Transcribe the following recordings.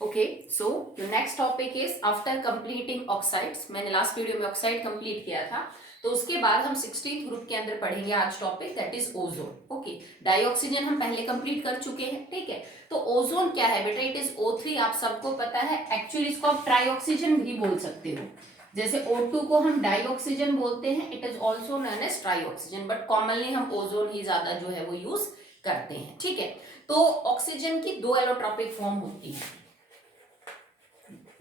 Okay, so the next topic is after completing oxides. मैंने last video में oxide complete किया था, तो उसके बाद हम 16th ग्रुप के अंदर पढ़ेंगे आज topic that is ozone. Okay, dioxygen हम पहले कंप्लीट कर चुके हैं, ठीक है। तो ओजोन क्या है बेटा? इट इज O3, आप सबको पता है। एक्चुअली इसको आप ट्राईऑक्सीजन भी बोल सकते हो, जैसे O2 को हम डाइऑक्सीजन बोलते हैं, it is also known as trioxygen, but commonly हम ओजोन ही ज्यादा जो है वो यूज करते हैं, ठीक है। तो ऑक्सीजन की दो एलोट्रॉपिक फॉर्म होती है,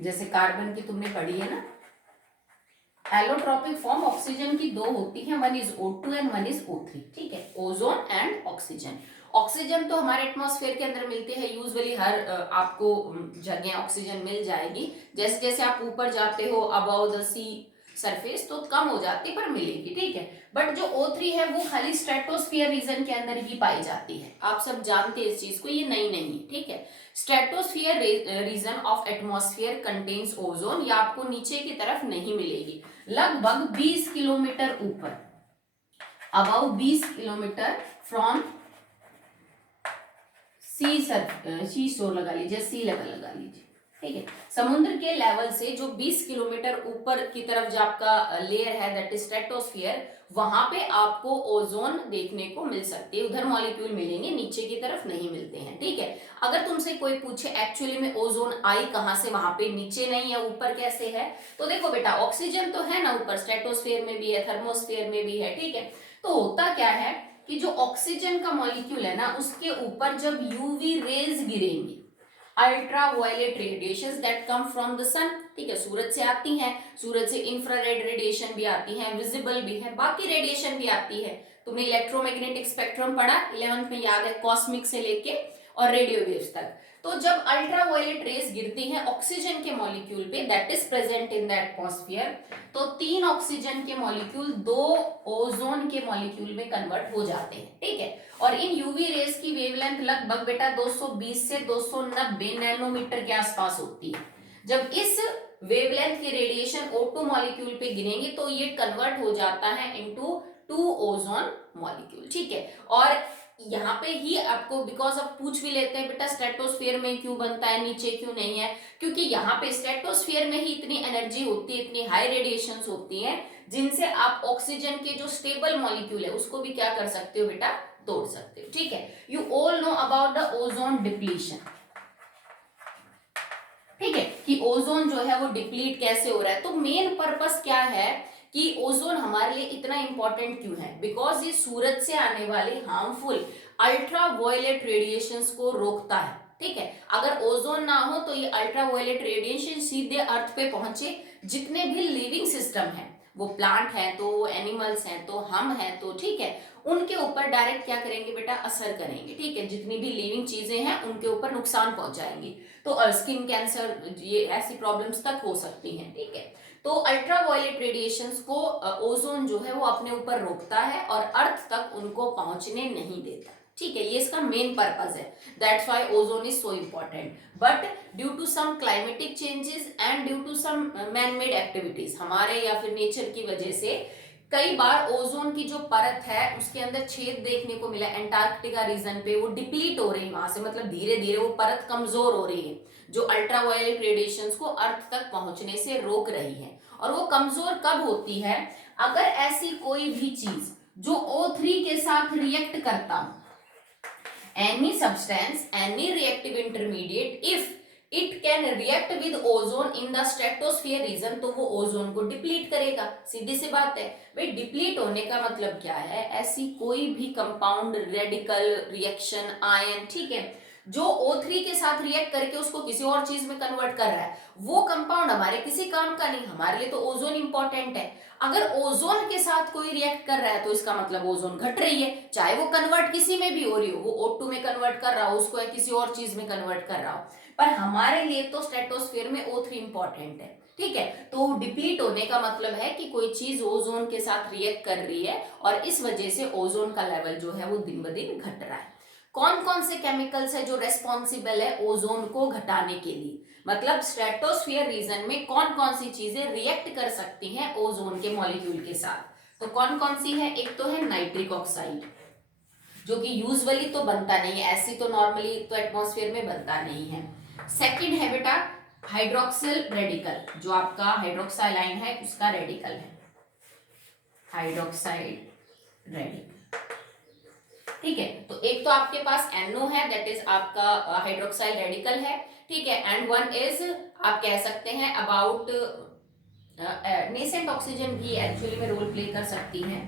जैसे कार्बन की तुमने पढ़ी है ना। एलोट्रॉपिक फॉर्म ऑक्सीजन की दो होती है, one is O2 and one is O3, ठीक है। Ozone and oxygen. ऑक्सीजन तो हमारे एटमॉस्फेयर के अंदर मिलती है यूजुअली, हर आपको जगह ऑक्सीजन मिल जाएगी। जैसे जैसे आप ऊपर जाते हो अबव द सी सरफेस तो कम हो जाती है, पर मिलेगी, ठीक है। बट जो O3 है वो खाली स्ट्रेटोस्फीयर रीजन के अंदर ही पाई जाती है, आप सब जानते हैं इस चीज को, ये नई नहीं है, ठीक है। Stratosphere region of atmosphere contains ozone, ये आपको नीचे की तरफ नहीं मिलेगी। लगभग 20 किलोमीटर ऊपर, अबाउ 20 किलोमीटर फ्रॉम सी शोर लगा लीजिए, सी लेवल लगा लीजिए, ठीक है। समुद्र के लेवल से जो 20 किलोमीटर ऊपर की तरफ जो आपका लेयर है दैट इज स्ट्रेटोस्फीयर, वहां पे आपको ओजोन देखने को मिल सकती है। उधर मॉलिक्यूल मिलेंगे, नीचे की तरफ नहीं मिलते हैं, ठीक है। अगर तुमसे कोई पूछे एक्चुअली में ओजोन आई कहां से, वहां पे नीचे नहीं है ऊपर कैसे है, तो देखो बेटा ऑक्सीजन तो है ना ऊपर, स्ट्रेटोस्फीयर में भी है, थर्मोस्फीयर में भी है, ठीक है। तो होता क्या है कि जो ऑक्सीजन का मॉलिक्यूल है ना, उसके ऊपर जब यूवी रेज गिरेंगी, ultra violet radiation that come from the sun, ठीक है, सूरज से आती हैं, सूरज से इंफ्रारेड रेडिएशन भी आती है, विजिबल भी है, बाकी रेडिएशन भी आती है। तुमने इलेक्ट्रोमैग्नेटिक स्पेक्ट्रम पढ़ा 11th में, याद है, कॉस्मिक से लेके और रेडियो वेव्स तक। तो जब अल्ट्रा वायलेट रेस गिरती हैं ऑक्सीजन के मॉलिक्यूल पे that is present in the atmosphere, तो 3 ऑक्सीजन के मॉलिक्यूल 2 ओजोन के मॉलिक्यूल में कन्वर्ट हो जाते हैं, ठीक है। और इन यूवी रेस की वेवलेंथ लगभग बेटा 220 से 290 नैनोमीटर के आसपास होती है। जब इस वेवलेंथ के रेडिएशन O2 मॉलिक्यूल पे गिरेंगे तो ये कन्वर्ट हो जाता है इनटू 2 ओजोन मॉलिक्यूल, ठीक है। और यहाँ पे ही आपको बिकॉज अब पूछ भी लेते हैं बेटा स्ट्रेटोस्फीयर में क्यों बनता है, नीचे क्यों नहीं है, क्योंकि यहाँ पे स्ट्रेटोस्फीयर में ही इतनी एनर्जी होती है, इतनी हाई रेडिएशंस होती हैं, जिनसे आप ऑक्सीजन के जो स्टेबल मॉलिक्यूल है उसको भी क्या कर सकते हो बेटा, तोड़ सकते हो, ठीक है। You all know about the ozone depletion, ठीक है, कि ओजोन जो है वो डिप्लीट कैसे हो रहा है। तो मेन पर्पस क्या है कि ओजोन हमारे लिए इतना इंपॉर्टेंट क्यों है, बिकॉज ये सूरज से आने वाले हार्मफुल अल्ट्रा वायलेट रेडिएशंस को रोकता है, ठीक है। अगर ओजोन ना हो तो ये अल्ट्रा वायलेट रेडिएशन सीधे अर्थ पे पहुंचे, जितने भी लिविंग सिस्टम है, वो प्लांट है तो एनिमल्स हैं तो हम हैं तो, ठीक है, उनके ऊपर डायरेक्ट क्या करेंगे बेटा, असर करेंगे, ठीक है। जितनी भी लिविंग चीजें हैं उनके ऊपर नुकसान पहुंचाएंगी, तो स्किन कैंसर, ये ऐसी प्रॉब्लम्स तक हो सकती हैं, ठीक है। तो अल्ट्रा वायलेट रेडिएशंस को ओजोन जो है वो अपने ऊपर रोकता है और अर्थ तक उनको पहुंचने नहीं देता, ठीक है। ये इसका मेन पर्पस है, that's why ozone is so important. But due to some climatic changes and due to some man made activities, हमारे या फिर नेचर की वजह से कई बार ओजोन की जो परत है उसके अंदर छेद देखने को मिला, एंटार्क्टिका रीजन पे वो डिप्लीट हो रही है वहां से, मतलब धीरे धीरे वो परत कमजोर हो रही है, जो अल्ट्रावायलेट रेडिएशंस को अर्थ तक पहुंचने से रोक रही है। और वो कमजोर कब होती है, अगर ऐसी कोई भी चीज जो O3 के साथ रिएक्ट करता हो, any substance, any reactive intermediate, if it can react with ozone in the stratosphere region, तो वो ओजोन को डिप्लीट करेगा, सीधी सी बात है भाई। डिप्लीट होने का मतलब क्या है, ऐसी कोई भी कंपाउंड, रेडिकल, रिएक्शन, आयन, ठीक है, जो O3 के साथ रिएक्ट करके उसको किसी और चीज में कन्वर्ट कर रहा है, वो कंपाउंड हमारे किसी काम का नहीं, हमारे लिए तो ओजोन इंपॉर्टेंट है। अगर ओजोन के साथ कोई रिएक्ट कर रहा है तो इसका मतलब ओजोन घट रही है, चाहे वो कन्वर्ट किसी में भी हो रही हो, वो O2 में कन्वर्ट कर रहा हो उसको या किसी और चीज में कन्वर्ट कर रहा हो, पर हमारे लिए तो स्ट्रेटोस्फीयर में O3 इंपॉर्टेंट है, ठीक है। तो डिप्लीट होने का मतलब है कि कोई चीज ओजोन के साथ रिएक्ट कर रही है और इस वजह से ओजोन का लेवल जो है वो दिन ब दिन घट रहा है। कौन कौन से केमिकल्स है जो रेस्पॉन्सिबल है ओजोन को घटाने के लिए, मतलब स्ट्रेटोस्फीयर रीजन में कौन कौन सी चीजें रिएक्ट कर सकती हैं ओजोन के मॉलिक्यूल के साथ, तो कौन कौन सी है, एक तो है नाइट्रिक ऑक्साइड, जो कि यूजुअली तो बनता नहीं है, ऐसी तो नॉर्मली तो एटमॉस्फेयर में बनता नहीं है। सेकंड है बेटा हाइड्रोक्सिल रेडिकल, जो आपका हाइड्रोक्साइल आयन है उसका रेडिकल है, हाइड्रोक्साइड रेडिकल। ठीक है, तो एक तो आपके पास NO है, दैट इज आपका हाइड्रोक्साइल रेडिकल है। ठीक है, एंड वन इज आप कह सकते हैं अबाउट नेसेंट ऑक्सीजन भी एक्चुअली में रोल प्ले कर सकती है,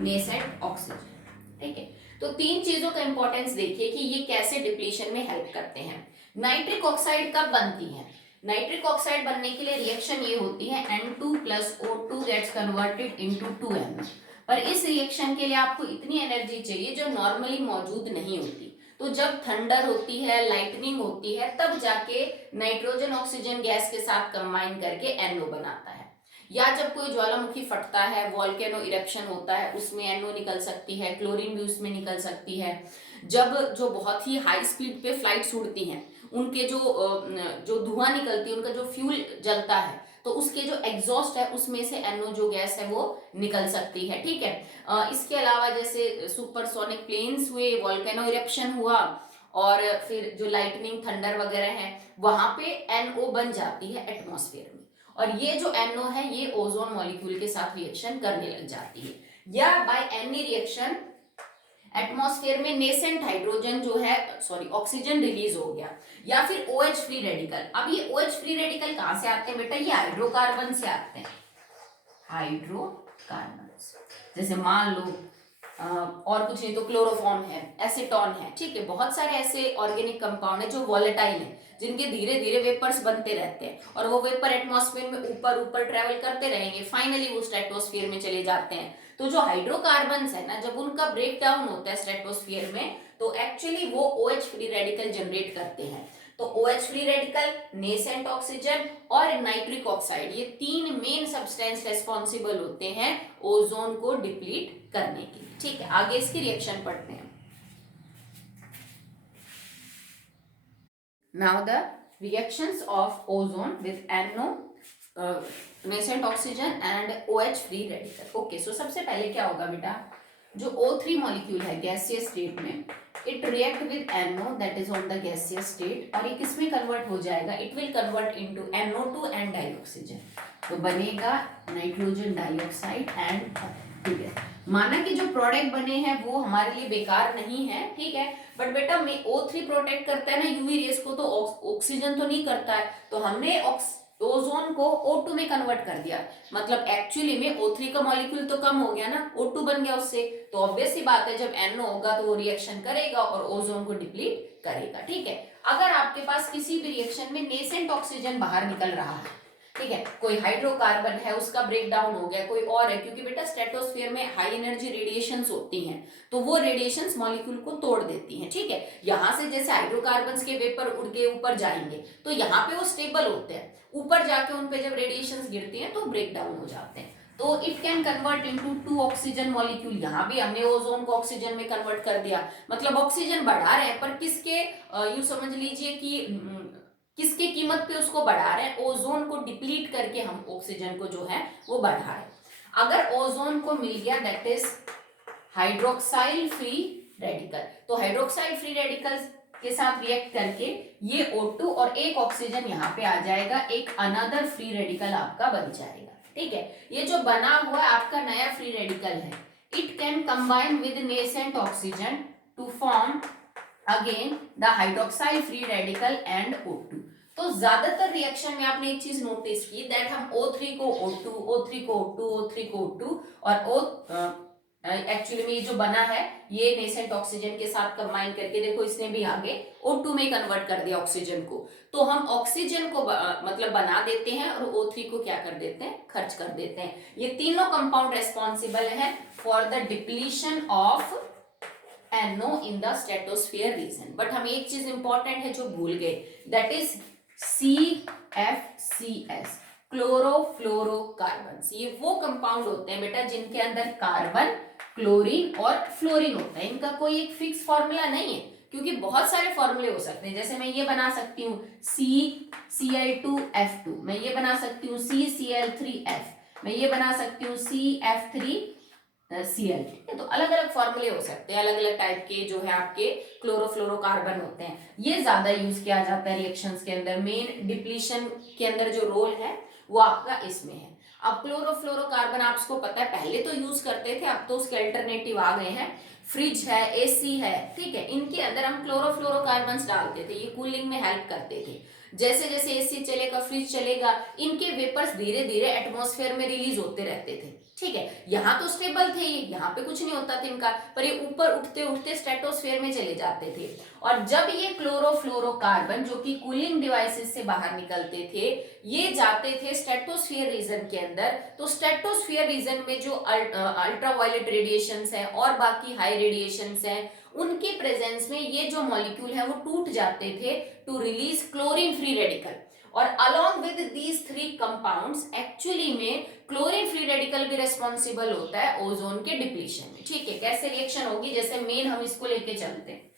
नेसेंट ऑक्सीजन। ठीक है, तो तीन चीजों का इंपॉर्टेंस देखिए कि ये कैसे डिप्लीशन में हेल्प करते हैं। नाइट्रिक ऑक्साइड कब बनती है? नाइट्रिक ऑक्साइड बनने के लिए रिएक्शन ये होती है N2 plus O2 gets converted into 2NO। पर इस रिएक्शन के लिए आपको इतनी एनर्जी चाहिए जो नॉर्मली मौजूद नहीं होती। तो जब थंडर होती है, लाइटनिंग होती है, तब जाके नाइट्रोजन ऑक्सीजन गैस के साथ कंबाइन करके NO बनाता है। या जब कोई ज्वालामुखी फटता है, वॉल्केनो इरेप्शन होता है, उसमें NO निकल सकती है, क्लोरीन भी उसमें निकल सकती है। जब जो बहुत ही हाई स्पीड पे फ्लाइट्स उड़ती हैं, उनके जो धुआं निकलती है, उनका जो फ्यूल जलता है, तो उसके जो एग्जॉस्ट है उसमें से NO जो गैस है वो निकल सकती है। ठीक है, इसके अलावा जैसे सुपरसोनिक प्लेन्स हुए, वॉल्केनो इरेप्शन हुआ, और फिर जो लाइटनिंग थंडर वगैरह है, वहां पे NO बन जाती है एटमॉस्फेयर में, और ये जो NO है ये ओजोन मॉलिक्यूल के साथ रिएक्शन करने लग जाती है। या बाय एनी रिएक्शन एटमॉस्फेयर में नेसेंट हाइड्रोजन जो है, सॉरी ऑक्सीजन रिलीज हो गया, या फिर OH फ्री रेडिकल। अब ये OH फ्री रेडिकल कहां से आते हैं बेटा? ये हाइड्रोकार्बन से आते हैं, हाइड्रोकार्बन। जैसे मान लो और कुछ नहीं तो क्लोरोफॉर्म है, एसीटोन है। ठीक है, बहुत सारे ऐसे ऑर्गेनिक कंपाउंड है जो वॉलेटाइल है, जिनके धीरे धीरे वेपर्स बनते रहते हैं, और वो वेपर एटमॉस्फेयर में ऊपर ऊपर ट्रेवल करते रहेंगे, फाइनली वो स्ट्रेटोस्फीयर में चले जाते हैं। तो जो हाइड्रोकार्बन है ना, जब उनका ब्रेक डाउन होता है स्ट्रेटोस्फीयर में, तो एक्चुअली वो OH फ्री रेडिकल जनरेट करते हैं। तो OH free radical, nascent oxygen और नाइट्रिक ऑक्साइड, ये तीन मेन सब्सटेंस रेस्पॉन्सिबल होते हैं ओजोन को डिप्लीट करने के लिए। ठीक है, आगे इसकी रिएक्शन पढ़ते हैं। Now the reactions of ozone with NO, nascent oxygen and OH free radical. Okay, so सबसे पहले क्या होगा बेटा, जो O3 मॉलिक्यूल है गैसियस स्टेट में, it react with NO that is on the gaseous state, और ये किस में कन्वर्ट हो जाएगा? It will convert into NO2 and dioxygen, तो बनेगा नाइट्रोजन डाइऑक्साइड एंड। ठीक है, माना कि जो प्रोडक्ट बने हैं वो हमारे लिए बेकार नहीं है, ठीक है, बट बेटा O3 प्रोटेक्ट करता है ना यूवी रेस को, तो ऑक्सीजन तो नहीं करता है, तो हमने ओजोन को O2 में कन्वर्ट कर दिया। मतलब एक्चुअली में O3 का मॉलिक्यूल तो कम हो गया ना, O2 बन गया उससे, तो ऑब्वियस सी बात है जब NO होगा तो वो रिएक्शन करेगा और ओजोन को डिप्लीट करेगा। ठीक है, अगर आपके पास किसी भी रिएक्शन में नेसेंट ऑक्सीजन बाहर निकल रहा है, ठीक है, कोई हाइड्रोकार्बन है उसका ब्रेक डाउन हो गया, कोई और है, क्योंकि बेटा स्ट्रेटोस्फीयर में हाई एनर्जी रेडिएशंस होती हैं, तो वो रेडिएशंस मॉलिक्यूल को तोड़ देती हैं। ठीक है, यहां से जैसे हाइड्रोकार्बन्स के वेपर उड़ के ऊपर जाएंगे तो यहाँ पे वो स्टेबल होते हैं, ऊपर जाके उन पे जब रेडिएशंस गिरती हैं तो ब्रेक डाउन हो जाते हैं, तो it can convert into 2 oxygen molecule. यहाँ भी हमने ओजोन को ऑक्सीजन में कन्वर्ट कर दिया, मतलब ऑक्सीजन बढ़ा रहे हैं, पर किसके, यू समझ लीजिए कि किसके कीमत पे उसको बढ़ा रहे हैं? ओजोन को डिप्लीट करके हम ऑक्सीजन को जो है वो बढ़ा रहे हैं। अगर ओजोन को मिल गया that is hydroxyl free radical, तो हाइड्रोक्साइल फ्री रेडिकल के साथ रिएक्ट करके ये O2 और एक ऑक्सीजन यहाँ पे आ जाएगा, एक अनदर फ्री रेडिकल आपका बन जाएगा। ठीक है, ये जो बना हुआ आपका नया फ्री रेडिकल है, it can combine with nascent oxygen to form again the hydroxyl free radical and O2। तो ज्यादातर रिएक्शन में आपने एक चीज नोटिस की, दैट हम O3 को O2, O3 को O2, O3 को O2, और एक्चुअली में ये जो बना है ये नेसेंट ऑक्सीजन के साथ कंबाइन करके, देखो इसने भी आगे O2 में कन्वर्ट कर दिया ऑक्सीजन को, तो हम ऑक्सीजन को मतलब बना देते हैं और O3 को क्या कर देते हैं? खर्च कर देते हैं। ये तीनों कंपाउंड रेस्पॉन्सिबल है for the depletion of NO in the stratosphere region। But हम एक चीज इंपॉर्टेंट है जो भूल गए, दैट इज CFCS, क्लोरोफ्लोरोकार्बन। ये वो कंपाउंड होते हैं बेटा जिनके अंदर कार्बन, क्लोरीन और फ्लोरीन होता है। इनका कोई एक फिक्स फॉर्मूला नहीं है, क्योंकि बहुत सारे फॉर्मूले हो सकते हैं। जैसे मैं ये बना सकती हूँ CCl2F2, मैं ये बना सकती हूँ CCl3F, मैं ये बना सकती हूँ CF3 Cl, ठीक है। तो अलग अलग फॉर्मूले हो सकते हैं, अलग अलग टाइप के जो है आपके क्लोरोफ्लोरोकार्बन होते हैं, ये ज्यादा यूज किया जाता है रिएक्शंस के अंदर। मेन डिप्लीशन के अंदर जो रोल है वो आपका इसमें है। अब क्लोरोफ्लोरोकार्बन आपको पता है पहले तो यूज करते थे, अब तो उसके अल्टरनेटिव आ गए हैं, फ्रिज है, एसी है, ठीक है, इनके अंदर हम क्लोरोफ्लोरोकार्बन डालते थे, ये कूलिंग में हेल्प करते थे। जैसे जैसे एसी चलेगा, फ्रिज चलेगा, इनके वेपर्स धीरे धीरे एटमॉस्फेयर में रिलीज होते रहते थे, ठीक है। यहाँ तो स्टेबल थे, यहाँ पे कुछ नहीं होता था इनका, पर ये ऊपर उठते उठते स्ट्रेटोस्फेयर में चले जाते थे। और जब ये क्लोरोफ्लोरोकार्बन जो कि कूलिंग डिवाइसेस से बाहर निकलते थे, ये जाते थे स्ट्रेटोस्फियर रीजन के अंदर। तो स्ट्रेटोस्फियर रीजन में जो अल्ट्रावायलेट रेडिएशंस हैं और बाकी हाई रेडिएशंस हैं, उनके प्रेजेंस में ये जो मॉलिक्यूल है वो टूट जाते थे to release chlorine free radical. और along with these three compounds actually में क्लोरीन फ्री रेडिकल भी रेस्पॉन्सिबल होता है ओजोन के डिप्लीशन में, ठीक है। कैसे रिएक्शन होगी, जैसे मेन हम इसको लेके चलते हैं,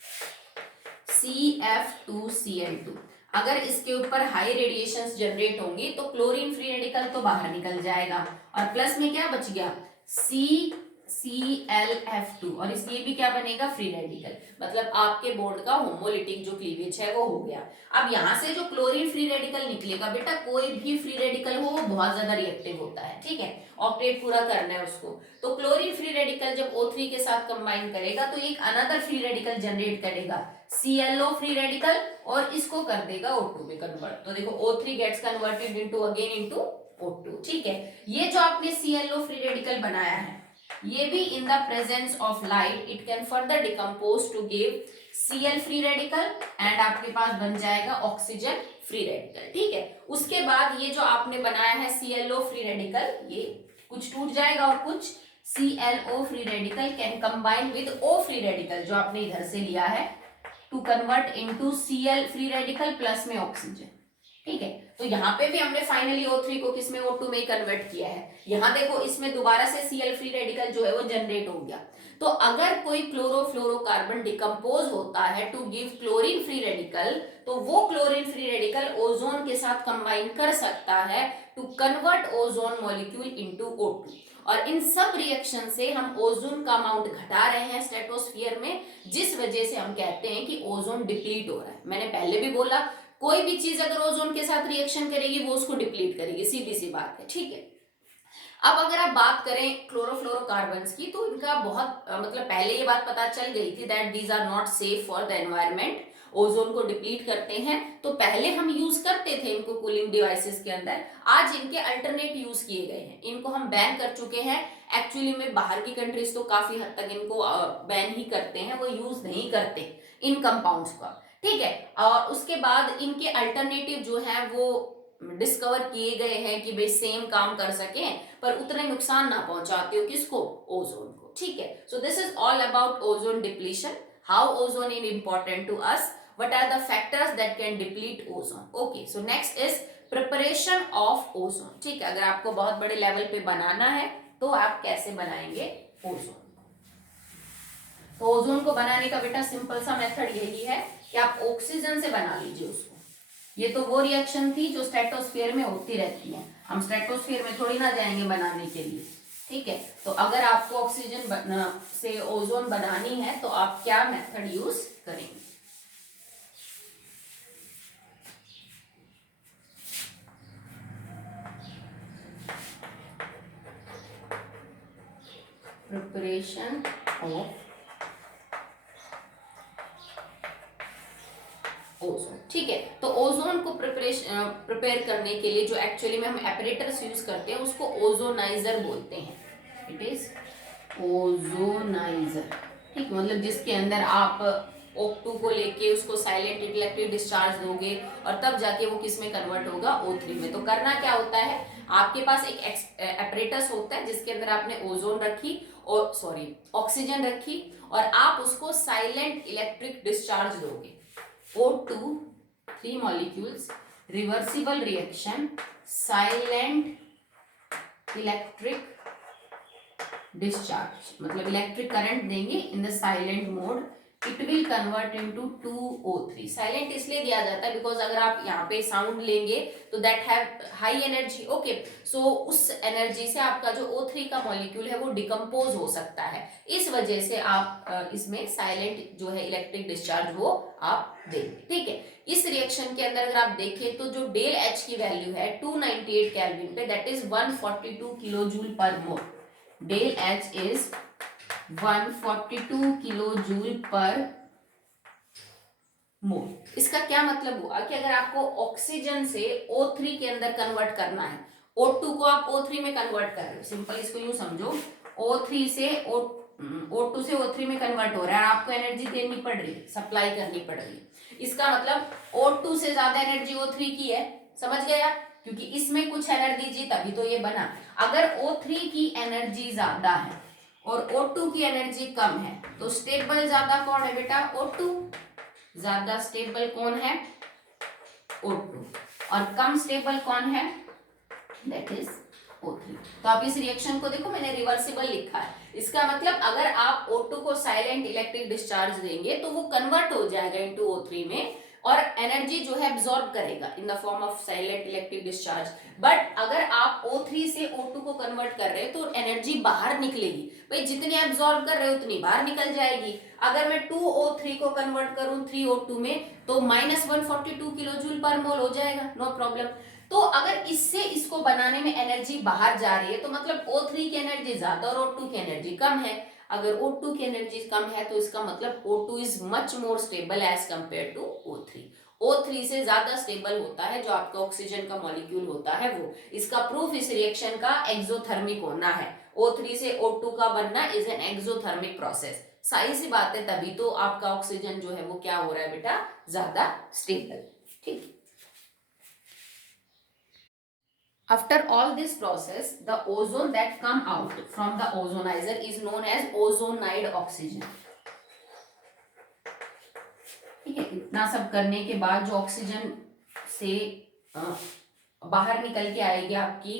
CF2Cl2, अगर इसके ऊपर हाई रेडिएशंस जनरेट होंगी तो क्लोरीन फ्री रेडिकल तो बाहर निकल जाएगा, और प्लस में क्या बच गया, CClF2, और इस ये भी क्या बनेगा, फ्री रेडिकल। मतलब आपके बॉन्ड का होमोलिटिक जो क्लीवेज है वो हो गया। अब यहां से जो क्लोरीन फ्री रेडिकल निकलेगा, बेटा कोई भी फ्री रेडिकल हो वो बहुत ज्यादा रिएक्टिव होता है, ठीक है, ऑक्टेट पूरा करना है उसको। तो क्लोरीन फ्री रेडिकल जब O3 के साथ कंबाइन करेगा तो एक अनदर फ्री रेडिकल जनरेट करेगा, ClO फ्री रेडिकल, और इसको कर देगा O2 में कन्वर्ट। तो देखो O3 gets converted into again into O2, ठीक है। ये जो आपने ClO फ्री रेडिकल बनाया है, ये भी in the presence of light it can further decompose to give Cl free radical, and आपके पास बन जाएगा ऑक्सीजन फ्री रेडिकल, ठीक है। उसके बाद ये जो आपने बनाया है ClO फ्री रेडिकल, ये कुछ टूट जाएगा और कुछ ClO free radical can combine with O free radical जो आपने इधर से लिया है to convert into Cl free radical plus में ऑक्सीजन, ठीक है। तो यहाँ पे भी हमने फाइनली O3 को किसमें, O2 में कन्वर्ट किया है। यहाँ देखो इसमें दोबारा से Cl फ्री रेडिकल जो है वो जनरेट हो गया। तो अगर कोई क्लोरोफ्लोरोकार्बन डिकम्पोज होता है to give chlorine free radical, तो वो क्लोरीन फ्री रेडिकल ओजोन के साथ कंबाइन कर सकता है to convert ozone molecule into O2। और इन सब रिएक्शन से हम ओजोन का अमाउंट घटा रहे हैं स्ट्रेटोस्फियर में, जिस वजह से हम कहते हैं कि ओजोन डिप्लीट हो रहा है। मैंने पहले भी बोला, कोई भी चीज अगर ओजोन के साथ रिएक्शन करेगी वो उसको डिप्लीट करेगी, सीधी सी बात है, ठीक है। अब अगर आप बात करें क्लोरोफ्लोरोकार्बन्स की, तो इनका बहुत मतलब पहले ये बात पता चल गई थी that these are not safe for the environment, ozone को डिप्लीट करते हैं। तो पहले हम यूज करते थे इनको कूलिंग डिवाइसेस के अंदर, आज इनके अल्टरनेट यूज किए गए हैं, इनको हम बैन कर चुके हैं। एक्चुअली में बाहर की कंट्रीज तो काफी हद तक इनको बैन ही करते हैं, वो यूज नहीं करते इन कंपाउंड्स का, ठीक है। और उसके बाद इनके अल्टरनेटिव जो है वो डिस्कवर किए गए हैं कि भाई सेम काम कर सके पर उतने नुकसान ना पहुंचाते हो किसको, ओजोन को, ठीक है। So this is all about ozone depletion, how ozone is important to us, what are the factors that can deplete ozone. Okay, so next is preparation of ozone, ठीक है। अगर आपको बहुत बड़े लेवल पे बनाना है तो आप कैसे बनाएंगे ओजोन। तो ओजोन को बनाने का बेटा सिंपल सा मेथड यही है कि आप ऑक्सीजन से बना लीजिए उसको। ये तो वो रिएक्शन थी जो स्ट्रेटोस्फीयर में होती रहती है, हम स्ट्रेटोस्फीयर में थोड़ी ना जाएंगे बनाने के लिए, ठीक है। तो अगर आपको ऑक्सीजन से ओजोन बनानी है तो आप क्या मेथड यूज करेंगे। प्रिपरेशन ऑफ ओजोन, ठीक है। तो ओजोन को प्रिपेयर करने के लिए जो एक्चुअली में हम एपरेटर्स यूज करते हैं उसको ओजोनाइजर बोलते हैं, इट इज ओजोनाइजर, ठीक, मतलब जिसके अंदर आप O2 को लेके उसको साइलेंट इलेक्ट्रिक डिस्चार्ज दोगे और तब जाके वो किस में कन्वर्ट होगा, O3 में। तो करना क्या होता है, आपके पास एक एपरेटस होता है जिसके अंदर आपने ओजोन रखी और ऑक्सीजन रखी और आप उसको साइलेंट इलेक्ट्रिक डिस्चार्ज दोगे। O2 3 molecules, reversible reaction, silent electric discharge, मतलब इलेक्ट्रिक करंट देंगे in the silent mode it will convert into 2O3। Silent इसलिए दिया जाता है बिकॉज अगर आप यहाँ पे साउंड लेंगे तो that have high energy, okay, so उस एनर्जी से आपका जो O3 का मॉलिक्यूल है वो डिकम्पोज हो सकता है, इस वजह से आप इसमें साइलेंट जो है इलेक्ट्रिक डिस्चार्ज वो आप देंगे, ठीक है। इस रिएक्शन के अंदर अगर आप देखें तो जो डेल एच की वैल्यू है 298 केल्विन पे, that is 142 kilo joule per mole. Del H is 142 kilo joule per mole. इसका क्या मतलब हुआ कि अगर आपको ऑक्सीजन से O3 के अंदर कन्वर्ट करना है, O2 को आप O3 में कन्वर्ट कर रहे हो, सिंपल इसको यूं समझो, O3 से O2 से O3 में कन्वर्ट हो रहा है, आपको एनर्जी देनी पड़ रही है, सप्लाई करनी पड़ रही है। इसका मतलब O2 से ज्यादा एनर्जी O3 की है, समझ गए आप, क्योंकि इसमें कुछ एनर्जी जी तभी तो ये बना। अगर O3 की एनर्जी ज्यादा है और O2 की एनर्जी कम है तो स्टेबल ज्यादा कौन है बेटा? O2। ज्यादा स्टेबल कौन है? O2। और कम स्टेबल कौन है? That is O3। तो आप इस रिएक्शन को देखो, मैंने रिवर्सिबल लिखा है, इसका मतलब अगर आप O2 को साइलेंट इलेक्ट्रिक डिस्चार्ज देंगे तो वो कन्वर्ट हो जाएगा इनटू O3 में और एनर्जी जो है एब्सॉर्ब करेगा in the form of silent electric discharge. But अगर आप O3 से O2 को कन्वर्ट कर रहे हैं तो एनर्जी बाहर निकलेगी, भाई जितनी एब्सॉर्ब कर रहे हो उतनी बाहर निकल जाएगी। अगर मैं 2O3 को कन्वर्ट करूं 3O2 में तो -142 किलो जूल पर मोल हो जाएगा, नो प्रॉब्लम। तो अगर इससे इसको बनाने में एनर्जी बाहर जा रही है तो मतलब O3 की एनर्जी ज्यादा और O2 की एनर्जी कम है। अगर O2 की एनर्जी कम है तो इसका मतलब O2 is much more stable as compare to O3। O3 से ज्यादा स्टेबल होता है जो आपका ऑक्सीजन का मॉलिक्यूल होता है वो। इसका प्रूफ इस रिएक्शन का एक्सोथर्मिक होना है। O3 से O2 का बनना इज एन एक्सोथर्मिक प्रोसेस। सही सी बात है, तभी तो आपका ऑक्सीजन जो है वो क्या हो रहा है बेटा? ज्यादा स्टेबल, ठीक। After all this process, the ozone that come out from the ozonizer is known as ozonide oxygen। ठीक है, इतना सब करने के बाद जो ऑक्सीजन से बाहर निकल के आएगी आपकी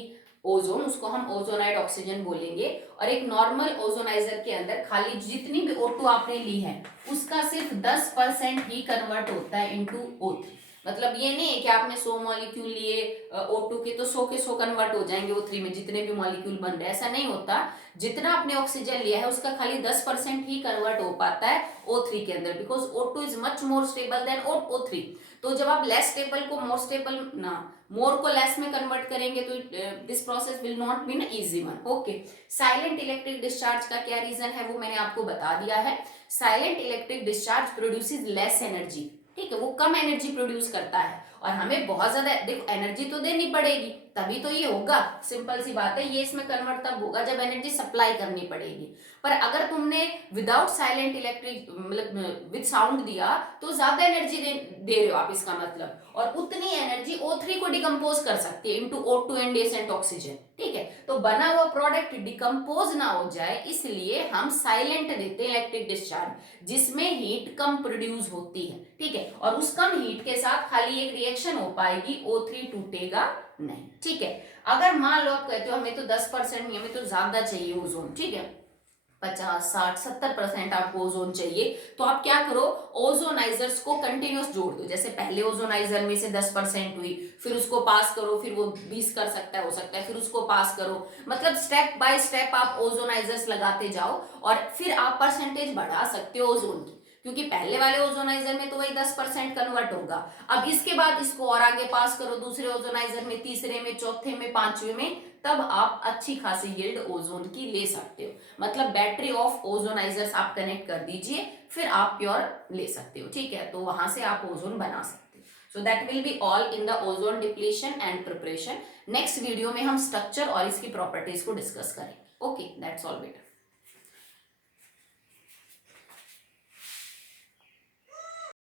ओजोन, उसको हम ओजोनाइड ऑक्सीजन बोलेंगे। और एक नॉर्मल ओजोनाइजर के अंदर खाली जितनी भी O2 आपने ली है उसका सिर्फ 10% ही कन्वर्ट होता है इनटू O3। मतलब ये नहीं है कि आपने 100 मॉलिक्यूल लिए O2 के तो 100 के 100 कन्वर्ट हो जाएंगे O3 में, जितने भी मॉलिक्यूल बन रहे हैं, ऐसा नहीं होता। जितना आपने ऑक्सीजन लिया है उसका खाली 10% ही कन्वर्ट हो पाता है O3 के अंदर, because O2 is much more stable then O3। तो जब आप लेस स्टेबल को मोर स्टेबल ना मोर को लेस में कन्वर्ट करेंगे तो this process will not be an easy one, okay. Silent electric discharge का क्या रीजन है वो मैंने आपको बता दिया है। Silent electric discharge produces less energy, ठीक है, वो कम एनर्जी प्रोड्यूस करता है और हमें बहुत ज्यादा देखो एनर्जी तो देनी पड़ेगी तभी तो ये होगा, सिंपल सी बात है। ये इसमें कन्वर्ट तब होगा जब एनर्जी सप्लाई करनी पड़ेगी। पर अगर तुमने विदाउट साइलेंट इलेक्ट्रिक मतलब विद साउंड दिया तो ज्यादा एनर्जी दे रहे हो आप, इसका मतलब, और उतनी एनर्जी O3 को डिकम्पोज कर सकती है into O2 and accent oxygen, ठीक है। तो बना हुआ प्रोडक्ट डिकम्पोज ना हो जाए इसलिए हम साइलेंट देते हैं इलेक्ट्रिक डिस्चार्ज, जिसमें हीट कम प्रोड्यूस होती है, ठीक है। और उस कम हीट के साथ खाली एक रिएक्शन हो पाएगी, O3 टूटेगा नहीं, ठीक है। अगर मान लो आप कहते हो हमें तो 10% हमें तो ज्यादा चाहिए ओजोन, ठीक है, 50, 60, 70% आपको ओजोन चाहिए, तो आप क्या करो, ओजोनाइजर्स को कंटिन्यूस जोड़ दो। जैसे पहले ओजोनाइजर में से 10% हुई, फिर उसको पास करो, फिर वो 20 कर सकता है, हो सकता है, फिर उसको पास करो। मतलब स्टेप बाय स्टेप आप ओजोनाइजर्स लगाते जाओ और फिर आप परसेंटेज बढ़ा सकते हो ओजोन की, क्योंकि पहले वाले ओजोनाइजर में तो वही 10% कन्वर्ट होगा। अब इसके बाद इसको और आगे पास करो दूसरे ओजोनाइजर में, तीसरे में, चौथे में, पांचवे में, तब आप अच्छी खासी यील्ड ओजोन की ले सकते हो। मतलब बैटरी ऑफ ओजोनाइजर्स आप कनेक्ट कर दीजिए, फिर आप प्योर ले सकते हो, ठीक है। तो वहां से आप ओजोन बना सकते हो। So that will be all in the ozone depletion and preparation. Next video में हम स्ट्रक्चर और इसकी प्रॉपर्टीज को डिस्कस करेंगे। ओके, दैट्स ऑल बेटा।